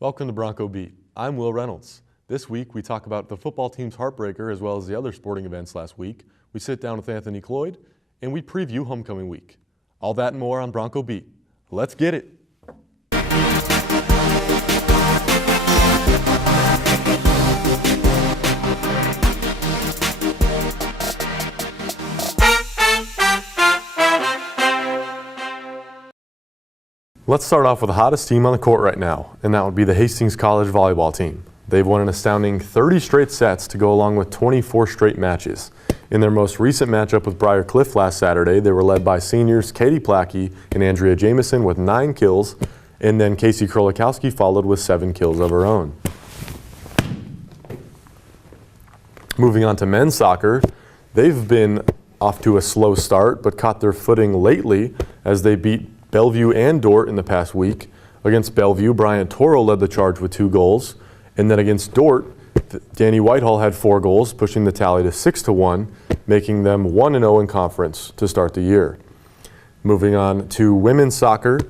Welcome to Bronco Beat. I'm Will Reynolds. This week we talk about the football team's heartbreaker as well as the other sporting events last week. We sit down with Anthony Cloyd and we preview homecoming week. All that and more on Bronco Beat. Let's get it. Let's start off with the hottest team on the court right now, and that would be the Hastings College volleyball team. They've won an astounding 30 straight sets to go along with 24 straight matches. In their most recent matchup with Briar Cliff last Saturday, they were led by seniors Katie Plackey and Andrea Jameson with 9 kills, and then Casey Krolikowski followed with 7 kills of her own. Moving on to men's soccer, they've been off to a slow start but caught their footing lately as they beat Bellevue and Dordt in the past week. Against Bellevue, Brian Toro led the charge with 2 goals. And then against Dordt, Danny Whitehall had 4 goals, pushing the tally to 6-1, making them 1-0 in conference to start the year. Moving on to women's soccer,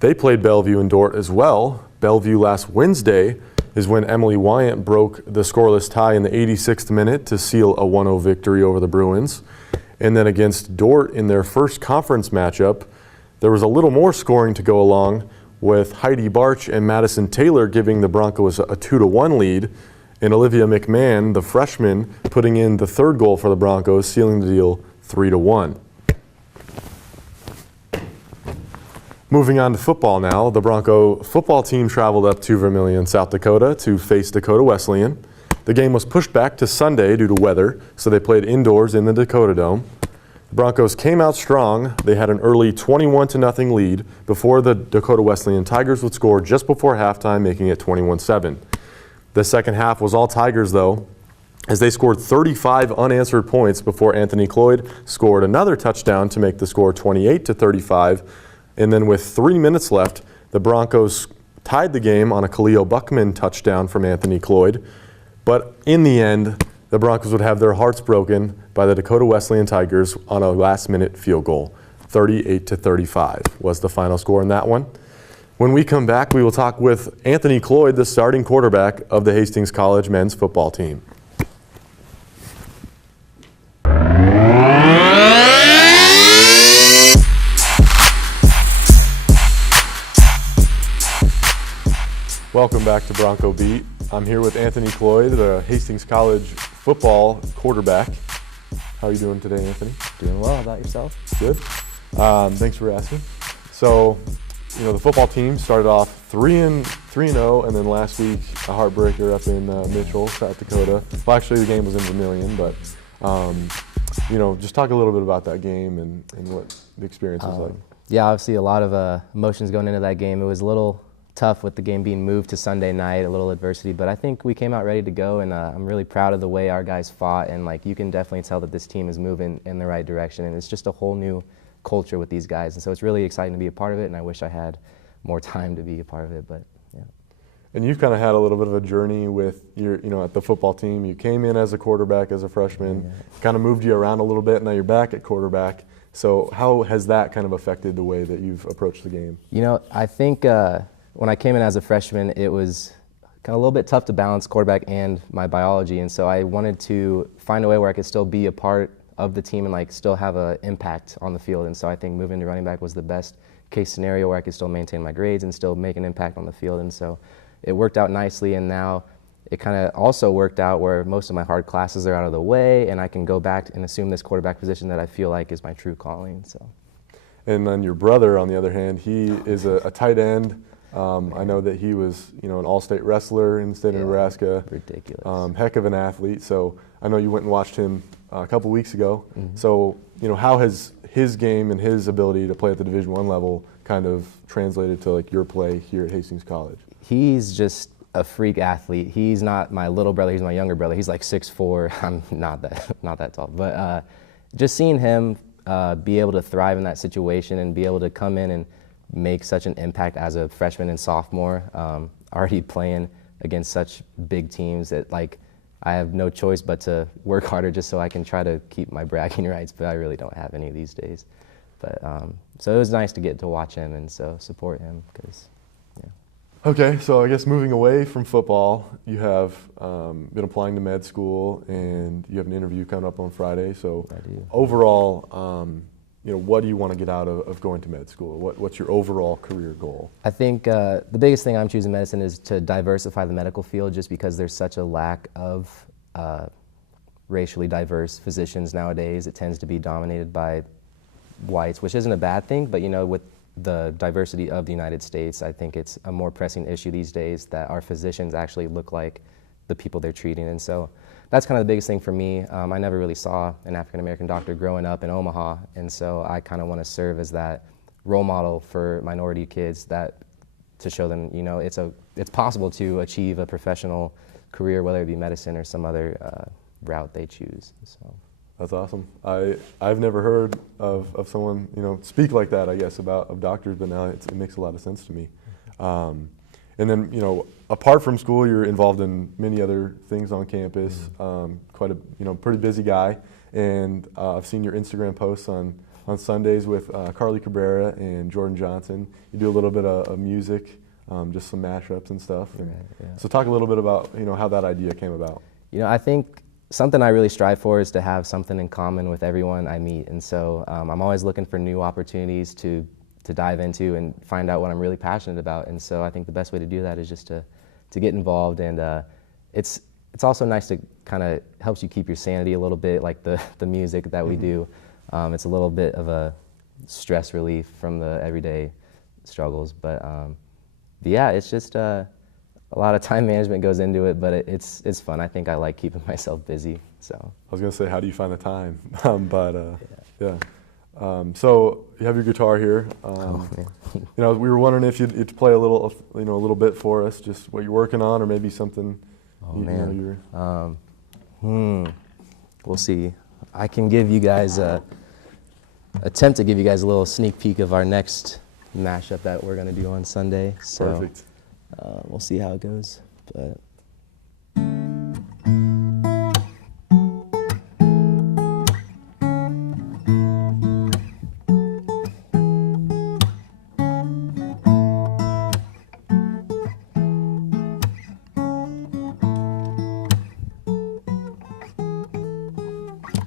they played Bellevue and Dordt as well. Bellevue last Wednesday is when Emily Wyant broke the scoreless tie in the 86th minute to seal a 1-0 victory over the Bruins. And then against Dordt in their first conference matchup, there was a little more scoring to go along, with Heidi Barch and Madison Taylor giving the Broncos a 2-1 lead, and Olivia McMahon, the freshman, putting in the 3rd goal for the Broncos, sealing the deal 3-1. Moving on to football now, the Bronco football team traveled up to Vermillion, South Dakota to face Dakota Wesleyan. The game was pushed back to Sunday due to weather, so they played indoors in the Dakota Dome. The Broncos came out strong. They had an early 21-0 lead before the Dakota Wesleyan Tigers would score just before halftime, making it 21-7. The second half was all Tigers, though, as they scored 35 unanswered points before Anthony Cloyd scored another touchdown to make the score 28-35. And then with 3 minutes left, the Broncos tied the game on a Khalil Buckman touchdown from Anthony Cloyd. But in the end, the Broncos would have their hearts broken by the Dakota Wesleyan Tigers on a last-minute field goal. 38-35 was the final score in that one. When we come back, we will talk with Anthony Cloyd, the starting quarterback of the Hastings College men's football team. Welcome back to Bronco Beat. I'm here with Anthony Cloyd, the Hastings College football quarterback. How are you doing today, Anthony? Doing well. How about yourself? Good. Thanks for asking. So, the football team started off 3-0, and then last week a heartbreaker up in Mitchell, South Dakota. Well, actually the game was in Vermillion, but just talk a little bit about that game and what the experience was like. Yeah, obviously a lot of emotions going into that game. It was a little tough with the game being moved to Sunday night, a little adversity, but I think we came out ready to go, and I'm really proud of the way our guys fought, and you can definitely tell that this team is moving in the right direction, and it's just a whole new culture with these guys, and so it's really exciting to be a part of it, and I wish I had more time to be a part of it, but yeah. And you've kind of had a little bit of a journey with your, at the football team. You came in as a quarterback as a freshman, kind of moved you around a little bit, and now you're back at quarterback. So how has that kind of affected the way that you've approached the game? I think when I came in as a freshman, it was kind of a little bit tough to balance quarterback and my biology, and so I wanted to find a way where I could still be a part of the team and still have an impact on the field. And so I think moving to running back was the best case scenario where I could still maintain my grades and still make an impact on the field. And so it worked out nicely, and now it kind of also worked out where most of my hard classes are out of the way, and I can go back and assume this quarterback position that I feel like is my true calling. So. And then your brother, on the other hand, he is a tight end. I know that he was, an all-state wrestler in the state of Nebraska. Ridiculous. Heck of an athlete. So I know you went and watched him a couple weeks ago. Mm-hmm. So, how has his game and his ability to play at the Division I level kind of translated to your play here at Hastings College? He's just a freak athlete. He's not my little brother. He's my younger brother. He's 6'4". I'm not that tall. But just seeing him be able to thrive in that situation and be able to come in and make such an impact as a freshman and sophomore, already playing against such big teams that I have no choice but to work harder just so I can try to keep my bragging rights, but I really don't have any these days. But so it was nice to get to watch him and so support him because, yeah. Okay, so I guess moving away from football, you have been applying to med school, and you have an interview coming up on Friday. So I do. overall, what do you want to get out of going to med school? What's your overall career goal? I think the biggest thing I'm choosing medicine is to diversify the medical field, just because there's such a lack of racially diverse physicians nowadays. It tends to be dominated by whites, which isn't a bad thing, but with the diversity of the United States, I think it's a more pressing issue these days that our physicians actually look like the people they're treating. And so that's kind of the biggest thing for me. I never really saw an African-American doctor growing up in Omaha, and so I kind of want to serve as that role model for minority kids, to show them, it's possible to achieve a professional career, whether it be medicine or some other route they choose. So. That's awesome. I've never heard of someone speak like that, I guess, of doctors, but now it makes a lot of sense to me. And then apart from school, you're involved in many other things on campus. Quite a pretty busy guy, and I've seen your Instagram posts on Sundays with Carly Cabrera and Jordan Johnson. You do a little bit of music, just some mashups and stuff. And Right, yeah. So talk a little bit about how that idea came about. I think something I really strive for is to have something in common with everyone I meet, and so I'm always looking for new opportunities to dive into and find out what I'm really passionate about. And so I think the best way to do that is just to get involved, and it's also nice to kind of helps you keep your sanity a little bit, like the music that we do. It's a little bit of a stress relief from the everyday struggles, but yeah, it's just a lot of time management goes into it, but it's fun. I think I like keeping myself busy. So I was going to say, how do you find the time? Yeah. So you have your guitar here. We were wondering if you'd play a little bit for us, just what you're working on, or maybe something. We'll see. I can give you guys attempt to give you guys a little sneak peek of our next mashup that we're going to do on Sunday. So. Perfect. We'll see how it goes, but.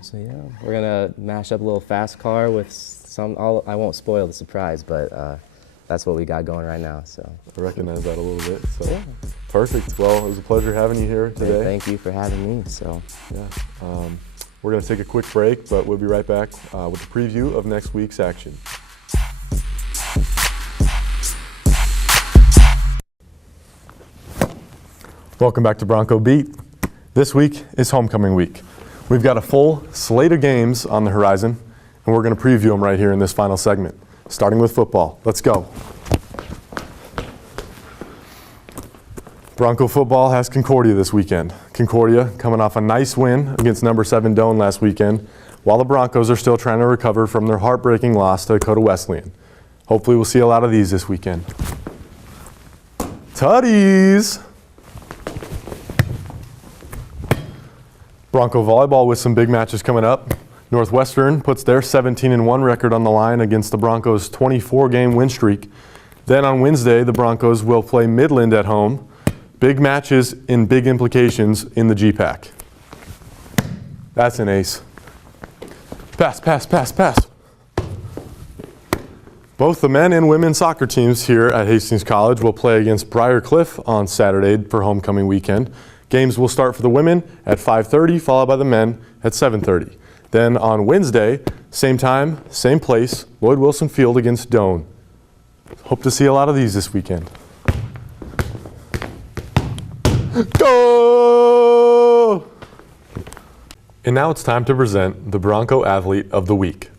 So yeah, we're gonna mash up a little fast car with some. I won't spoil the surprise, but that's what we got going right now. So I recognize that a little bit. So yeah. Perfect. Well, it was a pleasure having you here today. Yeah, thank you for having me. So yeah, we're going to take a quick break, but we'll be right back with a preview of next week's action. Welcome back to Bronco Beat. This week is homecoming week. We've got a full slate of games on the horizon, and we're going to preview them right here in this final segment. Starting with football. Let's go. Bronco football has Concordia this weekend. Concordia coming off a nice win against number 7 Doane last weekend, while the Broncos are still trying to recover from their heartbreaking loss to Dakota Wesleyan. Hopefully we'll see a lot of these this weekend. Tutties! Bronco volleyball with some big matches coming up. Northwestern puts their 17-1 record on the line against the Broncos' 24-game win streak. Then on Wednesday, the Broncos will play Midland at home. Big matches and big implications in the GPAC. That's an ace. Pass, pass, pass, pass. Both the men and women's soccer teams here at Hastings College will play against Briar Cliff on Saturday for homecoming weekend. Games will start for the women at 5:30, followed by the men at 7:30. Then on Wednesday, same time, same place, Lloyd Wilson Field against Doane. Hope to see a lot of these this weekend. Go! And now it's time to present the Bronco Athlete of the Week.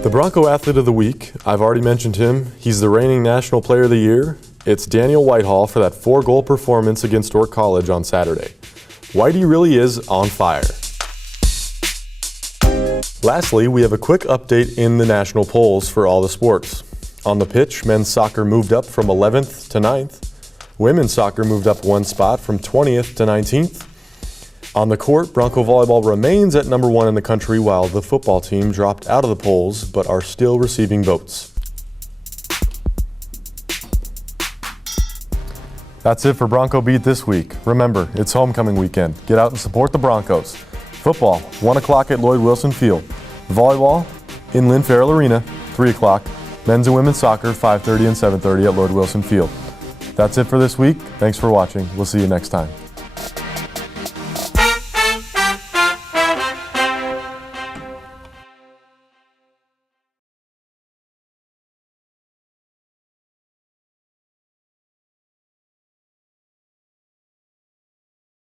The Bronco Athlete of the Week, I've already mentioned him. He's the reigning National Player of the Year. It's Daniel Whitehall for that 4-goal performance against Dork College on Saturday. Whitey really is on fire. Lastly, we have a quick update in the national polls for all the sports. On the pitch, men's soccer moved up from 11th to 9th. Women's soccer moved up one spot from 20th to 19th. On the court, Bronco volleyball remains at number 1 in the country, while the football team dropped out of the polls but are still receiving votes. That's it for Bronco Beat this week. Remember, it's homecoming weekend. Get out and support the Broncos. Football, 1 o'clock at Lloyd Wilson Field. Volleyball in Lynn Farrell Arena, 3 o'clock. Men's and women's soccer, 5:30 and 7:30 at Lloyd Wilson Field. That's it for this week. Thanks for watching. We'll see you next time.